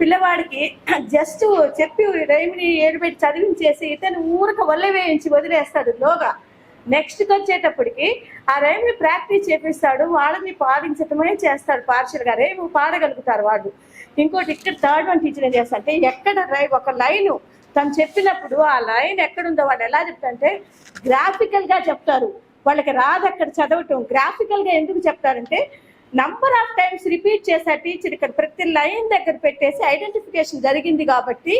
పిల్లవాడికి జస్ట్ చెప్పి రైమ్ని ఏడుపెట్టి చదివించేసి ఇతను ఊరక వల్ల వేయించి వదిలేస్తాడు. లోగా నెక్స్ట్కి వచ్చేటప్పటికి ఆ రైమ్ని ప్రాక్టీస్ చేపిస్తాడు, వాళ్ళని పాడించటమే చేస్తాడు. పార్షల్గా రైమ్ పాడగలుగుతారు వాళ్ళు. ఇంకోటి ఇక్కడ థర్డ్ వన్ టీచర్ ఏం చేస్తా అంటే ఎక్కడ ఒక లైను తను చెప్పినప్పుడు ఆ లైన్ ఎక్కడుందో వాళ్ళు ఎలా చెప్తారంటే గ్రాఫికల్గా చెప్తారు. వాళ్ళకి రాదు అక్కడ చదవటం. గ్రాఫికల్గా ఎందుకు చెప్తారంటే నంబర్ ఆఫ్ టైమ్స్ రిపీట్ చేసే టీచర్ ఇక్కడ ప్రతి లైన్ దగ్గర పెట్టేసి ఐడెంటిఫికేషన్ జరిగింది కాబట్టి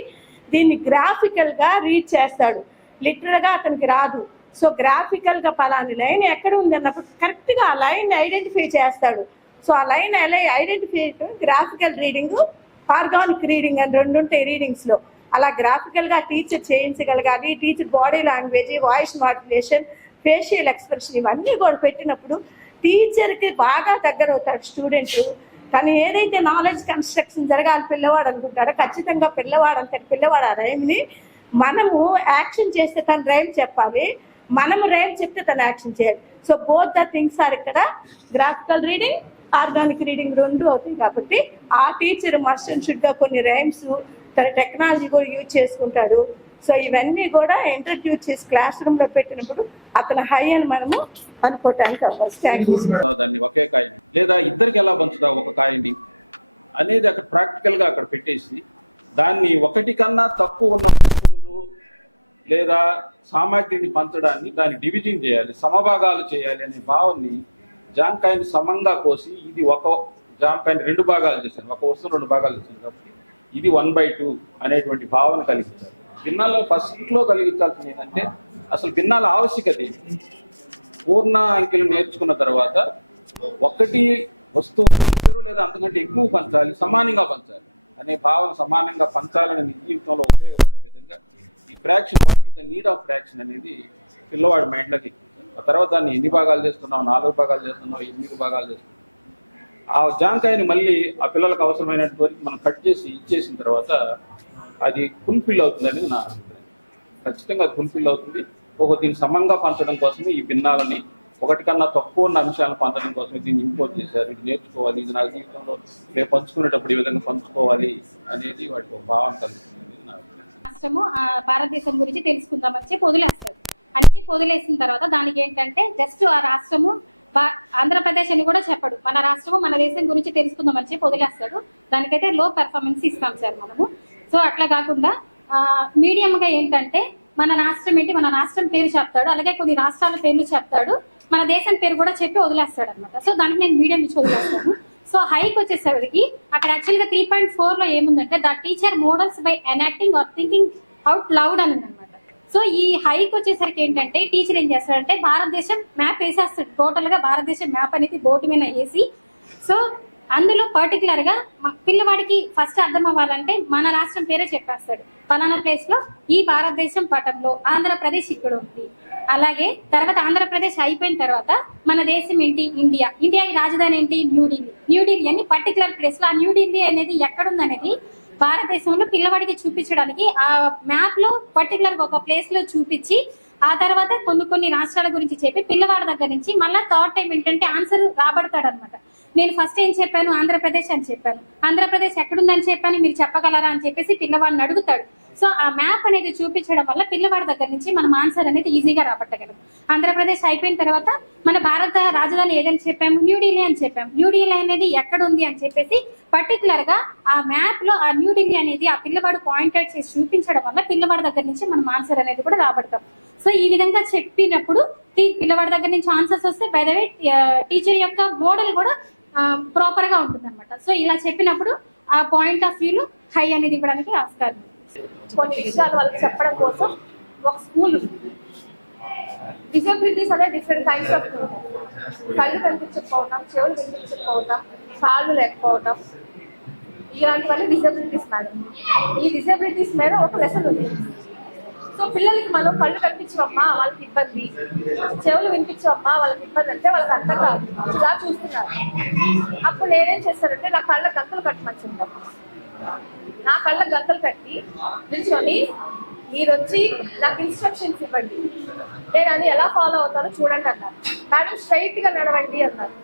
దీన్ని గ్రాఫికల్గా రీడ్ చేస్తాడు. లిటరల్గా అతనికి రాదు. సో గ్రాఫికల్గా పలాని లైన్ ఎక్కడ ఉంది అన్నప్పుడు కరెక్ట్గా ఆ లైన్ ఐడెంటిఫై చేస్తాడు. సో ఆ లైన్ ఎలా identify graphical reading, organic reading అని రెండు ఉంటాయి రీడింగ్స్లో. అలా గ్రాఫికల్గా టీచర్ చేయించగలగాలి. Teacher body language, voice modulation, facial expression ఇవన్నీ కూడా పెట్టినప్పుడు టీచర్కి బాగా దగ్గర అవుతాడు స్టూడెంట్. తను ఏదైతే నాలెడ్జ్ కన్స్ట్రక్షన్ జరగాలి పిల్లవాడు అనుకుంటాడో ఖచ్చితంగా పిల్లవాడు ఆ రైమ్ని మనము యాక్షన్ చేస్తే తను రైమ్ చెప్పాలి, మనము రైమ్ చెప్తే తను యాక్షన్ చేయాలి. So both the things are ఇక్కడ గ్రాఫికల్ రీడింగ్, ఆర్గానిక్ రీడింగ్ రెండు అవుతాయి. కాబట్టి ఆ టీచర్ మస్ట్ అండ్ షుడ్గా కొన్ని రైమ్స్ తన టెక్నాలజీ కూడా యూజ్ చేసుకుంటాడు. సో ఇవన్నీ కూడా ఇంట్రడ్యూస్ చేసి క్లాస్ రూమ్ లో పెట్టినప్పుడు అతను హై అని మనము అనుకోవటానికి దాన్ని ఒకే కాయని లేదా ఇద్దరికి ఎలా పంచుతావు ఒక కాయని అనేది అక్కడ ప్రాక్టికల్ గా అక్కడ పెట్టేసి దాన్ని ఒకటి కన్నా తక్కువ ఉన్న వస్తువులు లేదా సామాగ్రిని పంచడాన్ని దాన్ని డివిజన్ చేయాలి, సమభాగాలు చేయాలి అనే భావాన్ని జామకాయని సమంగా కోసి ఇది ఒక జామకాయని 2 భాగాలు చేశాను, ఒక వస్తువు 2 భాగాలు చేశాను కాబట్టి ఇది 1/2 అనేటువంటి భావన కలిగించాలి. భిన్నాల్లో ఫస్ట్లో కలిగించాల్సింది ఏంటంటే అసలు భిన్నాల ఆవశ్యకత ఏంటి. పూర్ణ అంకెలు నేర్చుకున్న తర్వాత ఒకటి వస్తువు 2 లేదా అంతకంటే ఎక్కువ పంచాలి, సమానంగా పంచాలి అనే భావన, సమానంగా పంచాలని నీ జీవితంలో ఉపయోగపడే విధంగా ఈ fraction, what is the need of fraction అనేది పిల్లవాడి మైండ్లోకి. ఆ తర్వాత దాన్ని ఎన్ని భాగాలు చేస్తున్నావు, 4 భాగాలు చేస్తున్నావు, 8 భాగాలు చేస్తున్నావు. ఆ జామకాయని మళ్ళీ ఆ పిల్లలకు అవసరమైనటువంటి మనం కట్ చేసి ఇచ్చేసిన తర్వాత అది ఫుల్ఫిల్ అవుతుంది అనేది నా అభిప్రాయం. ఖచ్చితంగా అది ఫుల్ఫిల్ అవుతుంది. దీన్ని సమంగా పంచడం కోసమే ఈ భిన్నాలని, ఒకటి కన్నా తక్కువ ఉన్న అంశాలను పంచడం కోసమే దీన్ని ఇంపోజ్ చేశారు. ఇది నేర్చుకోవాలి, ఇది నా జీవితంలో రేపు పంచుకునేటప్పుడు ఈ విధంగా పంచుకోవాలి అనేది వాటికి ఒక భావన కలుగుతుంది నా అభిప్రాయం. రాష్ట్రము భారతదేశం గురించి తెలుసుకుందామని చెప్పి వదిలేస్తారు. అని వదిలేసిన తర్వాత దానికి ఏంటంటే జస్ట్ ఆ రాష్ట్రము ఆంధ్రప్రదేశ్ అని కూడా చెప్పడు, మన రాష్ట్రము మన దేశం గురించి తెలుసుకుందామని చెప్పి వదిలేస్తాడు. దానికైతే లో పెర్ఫార్మెన్స్ ఇస్తాం సార్ మనము. సో అట్లా కాకుండా మీడియంగా ఏంటంటే మన రాష్ట్రం ఏంటి, మన రాష్ట్రం పేరు చెప్తాడు, అలాగే కొన్ని రాష్ట్రాల పేర్లు చెప్తాడు, మన దేశం పేరు కూడా చెప్పి వదిలేస్తాడు అనమాట. సో దానికి నేను మీడియం ఇచ్చి వదిలేస్తాను. సో హైకి వచ్చేసరికి అక్కడ యాక్చువల్గా 3.4లో ఏముందంటే the teacher models by enacting or thinking out loud అని అనమాట. సో ఈ హైకి వచ్చేసరికి ఏంటంటే టీచర్ ఏం చేస్తాడంటే భారతదేశం మ్యాప్ వేసేస్తాడు. టోటల్గా భారతదేశం మ్యాప్ అనేది బోర్డు మీద వేసి, సో అందులో పర్టికులర్గా పిల్లవాడికి ఫస్ట్ అర్థం అవ్వాలంటే మన రాష్ట్రం పేరే చెప్పేస్తాడు. ఫలానా ప్లేస్లో ఈ భారతదేశం పటంలో ఆంధ్రప్రదేశ్ ఇక్కడ ఉంది. అలాగే తర్వాత ఆంధ్రప్రదేశ్ అయిపోయిన తర్వాత మన దేశం ఏంటి, ఇండియా. ఇండియాకి రాజధాని ఏంటి, న్యూఢిల్లీ. న్యూఢిల్లీ అని పర్టికులర్ ప్లేస్లో ఆ న్యూఢిల్లీ అనేది ఎక్కడుందనేది భారతదేశంలో పిల్లవాడికి చూపించడానికి ఆ మ్యాప్లో పర్టికులర్గా ఒక ప్లేస్లో చూపించి ఆ తర్వాత కొన్ని రాష్ట్రాల గురించి చెప్పి పిల్లవాడి దగ్గర నుంచి మళ్ళీ థర్డ్ టైం ఏంటంటే ఆన్సర్ రాబడతాడు అనమాట. నేను ఫస్ట్ ఏం చెప్పాను, ఆంధ్రప్రదేశ్ అని చెప్పాను, ఆంధ్రప్రదేశ్ ఎక్కడుందని చెప్పాను, మీరు చెప్పగలరా అని చెప్పేసి పిల్లవాడిని అడుగుతాడు. సో ఆ మ్యాప్ అనేది చూపించడం వల్ల పిల్లవాడి దగ్గర నుంచి మనం ఆన్సర్ అనేది ఈజీగా రాబట్టగలం. ఆంధ్రప్రదేశ్ అయిపోయిన తర్వాత మన భారత రాజధాని ఏదని చెప్పాము, న్యూఢిల్లీ అని చెప్పాము. న్యూఢిల్లీ అనేది ఎక్కడ ఉంది అని చెప్పేసి పర్టికులర్గా ఆ మ్యాప్లో ఆ న్యూఢిల్లీ అనేది ఆ పిల్లవాడు పాయింట్ చేసి చూపించడం వల్ల పిల్లవాడి దగ్గర నుంచి మనం ఆన్సర్ అనేది కూడా రాబడతాం. సో ఈ విధంగా చెప్పినప్పుడు పిల్లవాడి దగ్గర నుంచి ఆన్సర్స్ వస్తే బై ద వే టీచర్ యొక్క మోడల్ కూడా ప్రాపర్గా ఉంటుంది అనమాట. సో ఇలా చెప్పినప్పుడు ఆ పాయింట్ ఆఫ్ వ్యూలో హై అనేది ఇవ్వడానికి ఆస్కారం. కొన్ని విషయాలు వాళ్ళకి చెప్పడం కోసం ఒక స్కూల్ డిసెబిలిటీస్ అనే డిఫరెంట్ టైప్స్ ఆఫ్ కళ్ళు కనిపించకపోవడం, చెవులు కనిపించకపోవడం, కాళ్ళు లేకపోవడం, ఇలాంటివన్నీ డిసెబిలిటీస్ మేడం. ఈ డిసెబిలిటీస్ మీద ఒక లెసన్ ఉంది. సో పిల్లలకి మనం కళ్ళు కనిపించవమ్మా వాళ్ళకి ఇబ్బంది, చెవులు వినిపించవమ్మా వాళ్ళకి ఇబ్బంది అంటే వాళ్ళకి అర్థం కాదు, ఇలా చూస్తున్నారు. అప్పుడు నేనేం చేస్తానంటే నా కళ్ళ గంతలు కట్టమని చెప్తాను. నా కళ్ళ గంతలు కట్టి నిల్చొని మీరు వచ్చి నాకు ఇన్స్ట్రక్షన్స్ ఇవ్వండి, నేను అది ఎలా ఫాలో అవుతానో చూడండి అన్నారు. మేడం స్ట్రైట్గా నడవండి అన్నారు.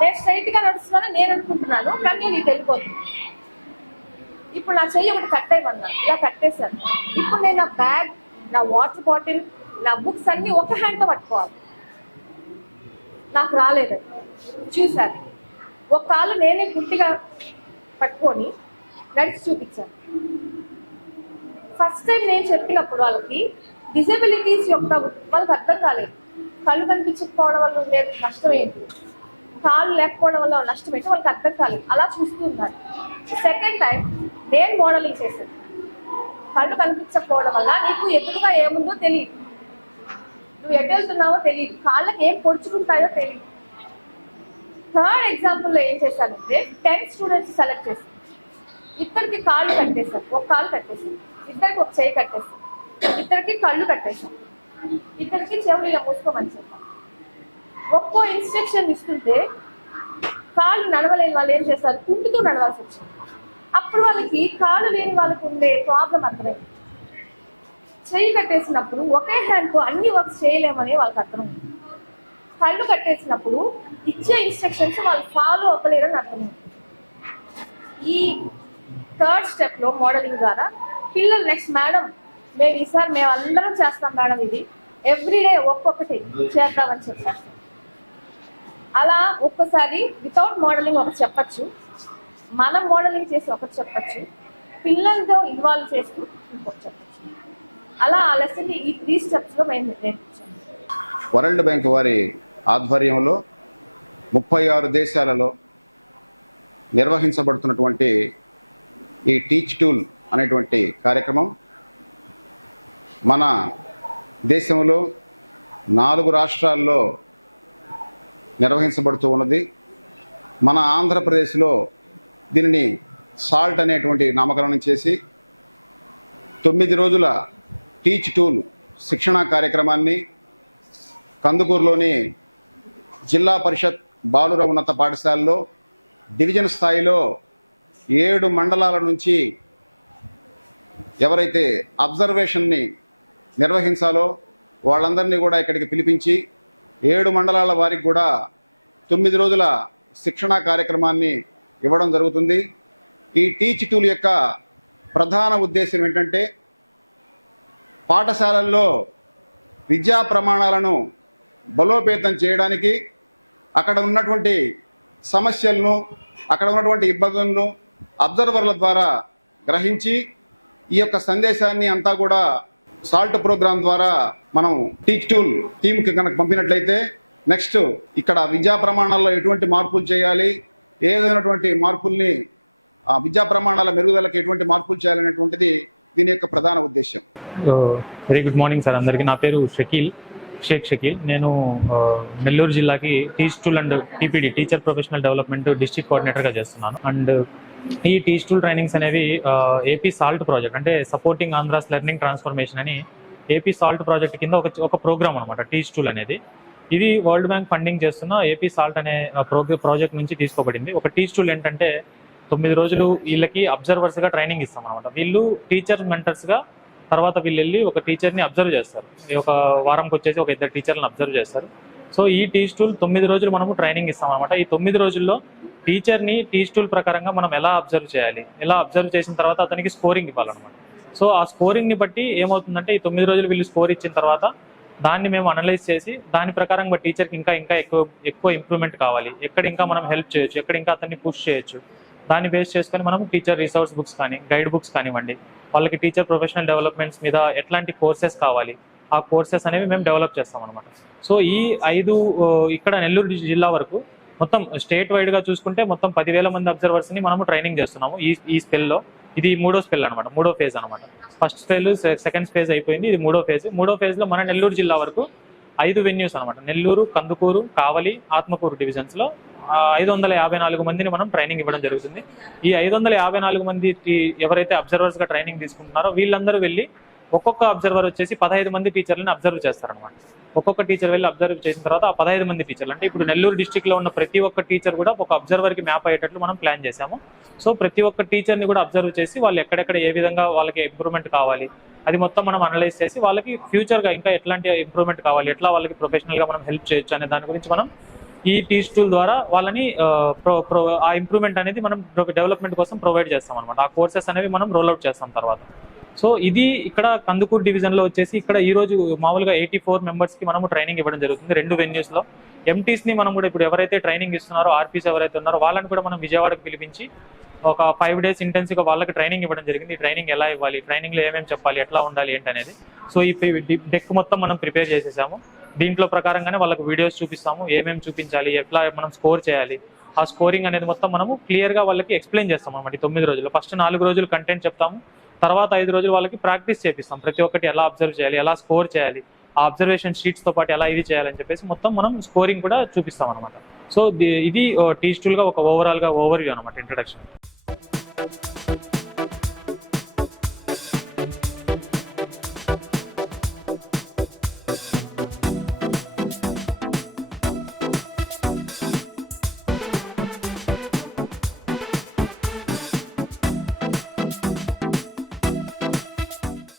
నేను స్ట్రైట్గా నడుస్తున్నాను నేను అనుకుంటున్నాను, కానీ నేను ఇటు వెళ్ళిపోతున్నాను. ఇప్పుడు నా చెయ్యి ఒకటి కట్టేయమన్నాను, ఇలా కట్టేశాను. ఇప్పుడు నేను నా బ్యాగ్, నా వాటర్ బాటిల్, నా బుక్స్ అన్ని ఒక హ్యాండ్తో పట్టుకోవాలి. నాకు రాలేదు, చూశాను. ఒక కాలు నేనే గుట్టిగా పట్టుకొని నడిచి చూపించాను. ఫస్ట్ టైం నేను చెప్పినప్పుడు వాళ్ళకి డిజబిలిటీస్ యొక్క వాళ్ళకి అర్థం కాలేదు. కళ్ళు కనిపించకపోవడం వల్ల ఉండే నష్టం ఏంటి, కాళ్ళు లేకపోవడం వల్ల నష్టం ఏంటి వాళ్ళకి అర్థం కాలేదు. అలా చూస్తూ ఉన్నారు. సెకండ్ టైం నేను మోడలింగ్ చేశాను. కళ్ళు కనిపించకపోవడం వల్ల నీకు ఎదురుగా ఏముందో తెలియదు, నువ్వు ఎటు వెళ్తున్నావో తెలియదు, కాళ్ళకి ఏం పొడుచుకుంటాయో తెలియదు. థర్డ్ ఎగ్జాంపుల్లో ఏం చేశానంటే 10 స్టూడెంట్స్ సెలెక్ట్ చేశాను. ఇద్దరికి కాళ్ళు కట్టేశాను, ఒక కాలు కట్టేశాను, ఇద్దరికి ఒక చేయి కట్టేశాను, ఇద్దరికి కళ్ళు కట్టేశాను, ఇద్దరికి చెవులు ఇలా మూసుకోమని చెప్పాను. ఒక్కో ఇన్స్ట్రక్షన్ ఇస్తుంటే కాళ్ళు నడవలేని వాళ్ళు ఏం చేస్తారు, కుంటుతూ నడవాల్సి వచ్చింది. అప్పుడు వాళ్ళకి కాళ్ళు లేని వాళ్ళకి ఉండే ప్రాబ్లం అర్థమైంది. చెయ్యి కట్టేసినప్పుడు ఒకే హ్యాండ్తో అన్ని వర్క్స్ చేయలేమని వాళ్ళకి అర్థమైంది. కళ్ళు కట్టేసినప్పుడు ఇచ్చే ఇన్స్ట్రక్షన్స్ వాళ్ళు ఫాలో అవ్వలేరని అర్థమైంది. ఈ థర్డ్ స్టెప్లో మోడలింగ్ ద్వారా పిల్లలు నెక్స్ట్ మేడం మేము ఈసారి మేము అందరం చేస్తాం మేడం, ఇది ఎవ్రీడే ఒక్కొక్కటి చేద్దామని చెప్పారు. అలా ఒక్కసారి వితౌట్ మోడలింగ్ ఒకటి చెప్పచ్చు, మనం మోడలింగ్ చేసి ఒకటి చెప్పచ్చు, పిల్లలతో ఇన్వాల్వ్ చేస్తూ ఇంకొకటి చెప్పచ్చు. అలా ఆ లెసన్ని ఈ 3 స్టెప్స్లో మేము నేర్పించాము. వరల్డ్ బ్యాంక్ వారి ఆధ్వర్యంలో 36 దేశాలలో నిర్వహించబడుతున్నటువంటి ఈ టీచ్ టూల్ అనేటువంటి కార్యక్రమం మన దేశంలో 4 రాష్ట్రాల్లో నిర్వహించబడుతూ ఉన్నది. మన ఆంధ్రప్రదేశ్లో దీనిని సాల్ట్ అనేటువంటి నామకరణం చేసి 9 రోజుల టీచ్ టూల్ శిక్షణా కార్యక్రమాన్ని కందుకూరులోని జిల్లా పరిషత్ బాలుర ఉన్నత పాఠశాలలో డివిజన్ స్థాయిలో 7 మండలాల నుంచి ఎవరైతే అబ్జర్వేషన్ని నిర్వహించాలో వాళ్ళందరినీ కూడా ఇక్కడికి పిలిపించి 7 మండలాల వారికి కూడా 9 రోజుల శిక్షణా కార్యక్రమాన్ని ఇవ్వడం జరుగుతుంది. ఈ టీచ్ టూల్ యొక్క ప్రధాన ఉద్దేశం ఏంటంటే పాఠశాలల్లో విద్యా ప్రమాణాలను బలోపేతం చేయడానికి, అక్కడ ఉన్నటువంటి సమస్యలను, అక్కడ ఉన్నటువంటి ఇబ్బందులను అబ్జర్వర్ల ద్వారా గ్రహించి ఈ యొక్క సందేశాన్ని అంతా కూడా సాల్ట్ ప్రోగ్రామ్ ద్వారా మనం టీచ్ టూల్ టీమ్కి కనుక పంపినట్లయితే నెక్స్ట్ ఇక్కడ విద్యా ప్రమాణాల్లో ఎటువంటి మార్పులు చేయాలి, ఏ విధమైనటువంటి మార్పుల్ని విద్యా ప్రమాణాల మెరుగుదలకు ఎటువంటి మార్పులు చేయాలనేటువంటిది దీని యొక్క ప్రధాన ఉద్దేశం. వెరీ గుడ్ మార్నింగ్ సార్ అందరికీ. నా పేరు షేక్ షకీల్. నేను నెల్లూరు జిల్లాకి teach tool and TPD teacher professional development district కోఆర్డినేటర్గా చేస్తున్నాను. అండ్ ఈ టీచ్ టూల్ ట్రైనింగ్స్ అనేవి ఏపీ సాల్ట్ ప్రాజెక్ట్ అంటే సపోర్టింగ్ ఆంధ్రాస్ లెర్నింగ్ ట్రాన్స్ఫర్మేషన్ అని ఏపీ సాల్ట్ ప్రాజెక్ట్ కింద ఒక ప్రోగ్రామ్ అనమాట టీచ్ టూల్ అనేది. ఇది వరల్డ్ బ్యాంక్ ఫండింగ్ చేస్తున్న ఏపీ సాల్ట్ అనే ప్రాజెక్ట్ నుంచి తీసుకోబడింది. ఒక టీచ్ టూల్ ఏంటంటే 9 రోజులు వీళ్ళకి అబ్జర్వర్స్గా ట్రైనింగ్ ఇస్తాం అనమాట. వీళ్ళు టీచర్ మెంటర్స్గా, తర్వాత వీళ్ళు వెళ్ళి ఒక టీచర్ని అబ్జర్వ్ చేస్తారు. ఒక వారంకి వచ్చేసి ఒక 2 టీచర్లను అబ్జర్వ్ చేస్తారు. సో ఈ టీచ్ టూల్ 9 రోజులు మనము ట్రైనింగ్ ఇస్తాం అనమాట. ఈ 9 రోజుల్లో టీచర్ని టీచ్ టూల్ ప్రకారంగా మనం ఎలా అబ్జర్వ్ చేయాలి, ఎలా అబ్జర్వ్ చేసిన తర్వాత అతనికి స్కోరింగ్ ఇవ్వాలన్నమాట. సో ఆ స్కోరింగ్ని బట్టి ఏమవుతుందంటే ఈ 9 రోజులు వీళ్ళు స్కోర్ ఇచ్చిన తర్వాత దాన్ని మేము అనలైజ్ చేసి దాని ప్రకారంగా టీచర్కి ఇంకా ఎక్కువ ఇంప్రూవ్మెంట్ కావాలి, ఎక్కడ ఇంకా మనం హెల్ప్ చేయొచ్చు, ఎక్కడ ఇంకా అతన్ని పుష్ చేయొచ్చు, దాన్ని బేస్ చేసుకొని మనం టీచర్ రిసోర్స్ బుక్స్ కానీ గైడ్ బుక్స్ కానివ్వండి, వాళ్ళకి టీచర్ ప్రొఫెషనల్ డెవలప్మెంట్స్ మీద ఎట్లాంటి కోర్సెస్ కావాలి ఆ కోర్సెస్ అనేవి మేము డెవలప్ చేస్తాం అనమాట. సో ఈ 5 ఇక్కడ నెల్లూరు జిల్లా వరకు మొత్తం స్టేట్ వైడ్గా చూసుకుంటే మొత్తం 10,000 మంది అబ్జర్వర్స్ని మనము ట్రైనింగ్ చేస్తున్నాము ఈ స్పెల్లో. ఇది 3వ స్పెల్ అనమాట, 3వ ఫేజ్ అనమాట. ఫస్ట్ స్పెల్ సెకండ్ ఫేజ్ అయిపోయింది, ఇది 3వ ఫేజ్. 3వ ఫేజ్లో మన నెల్లూరు జిల్లా వరకు 5 వెన్యూస్ అనమాట. నెల్లూరు, కందుకూరు, కావలి, ఆత్మకూరు డివిజన్స్లో 554 మందిని మనం ట్రైనింగ్ ఇవ్వడం జరుగుతుంది. ఈ 554 మంది ఎవరైతే అబ్జర్వర్స్గా ట్రైనింగ్ తీసుకుంటున్నారో వీళ్ళందరూ వెళ్ళి ఒక్కొక్క అబ్జర్వర్ వచ్చేసి 15 మంది టీచర్లను అబ్జర్వ్ చేస్తారనమాట. ఒక్కొక్క టీచర్ వెళ్ళి అబ్జర్వ్ చేసిన తర్వాత ఆ 15 మంది టీచర్లు అంటే ఇప్పుడు నెల్లూరు డిస్టిక్లో ఉన్న ప్రతి ఒక్క టీచర్ కూడా ఒక అబ్జర్వర్కి మ్యాప్ అయ్యేటట్లు మనం ప్లాన్ చేశాము. సో ప్రతి ఒక్క టీచర్ని కూడా అబ్జర్వ్ చేసి వాళ్ళు ఎక్కడెక్కడ ఏ విధంగా వాళ్ళకి ఇంప్రూవ్మెంట్ కావాలి అది మొత్తం మనం అనలైజ్ చేసి వాళ్ళకి ఫ్యూచర్గా ఇంకా ఎట్లాంటి ఇంప్రూవ్మెంట్ కావాలి, ఎట్లా వాళ్ళకి ప్రొఫెషనల్గా మనం హెల్ప్ చేయొచ్చు అనే దాని గురించి మనం ఈ టీచ్ టూల్ ద్వారా వాళ్ళని ఆ ఇంప్రూవ్మెంట్ అనేది మనం డెవలప్మెంట్ కోసం ప్రొవైడ్ చేస్తాం అనమాట. ఆ కోర్సెస్ అనేవి మనం రోల్అవుట్ చేస్తాం తర్వాత. సో ఇది ఇక్కడ కందుకూరు డివిజన్లో వచ్చేసి ఇక్కడ ఈ రోజు మామూలుగా 84 మెంబర్స్కి మనము ట్రైనింగ్ ఇవ్వడం జరుగుతుంది 2 వెన్యూస్లో. ఎంటీస్ని మనం కూడా ఇప్పుడు ఎవరైతే ట్రైనింగ్ ఇస్తున్నారో, ఆర్పీస్ ఎవరైతే ఉన్నారో వాళ్ళని కూడా మనం విజయవాడకు పిలిపించి ఒక 5 days ఇంటెన్సివ్గా వాళ్ళకి ట్రైనింగ్ ఇవ్వడం జరిగింది. ఈ ట్రైనింగ్ ఎలా ఇవ్వాలి, ట్రైనింగ్లో ఏమేమి చెప్పాలి, ఎట్లా ఉండాలి ఏంటనేది. సో ఈ డెక్ మొత్తం మనం ప్రిపేర్ చేసేసాము. దీంట్లో ప్రకారంగానే వాళ్ళకి వీడియోస్ చూపిస్తాము, ఏమేమి చూపించాలి, ఎట్లా మనం స్కోర్ చేయాలి. ఆ స్కోరింగ్ అనేది మొత్తం మనము క్లియర్గా వాళ్ళకి ఎక్స్ప్లెయిన్ చేస్తాం అన్నమాట. ఈ 9 రోజులు ఫస్ట్ 4 రోజులు కంటెంట్ చెప్తాము, తర్వాత 5 రోజులు వాళ్ళకి ప్రాక్టీస్ చేపిస్తాం. ప్రతి ఒక్కటి ఎలా అబ్జర్వ్ చేయాలి, ఎలా స్కోర్ చేయాలి, ఆ అబ్జర్వేషన్ షీట్స్తో పాటు ఎలా ఇది చేయాలని చెప్పేసి మొత్తం మనం స్కోరింగ్ కూడా చూపిస్తాం అనమాట. సో ఇది టీచ్ టూల్గా ఒక ఓవరాల్గా ఓవర్వ్యూ అనమాట, ఇంట్రడక్షన్.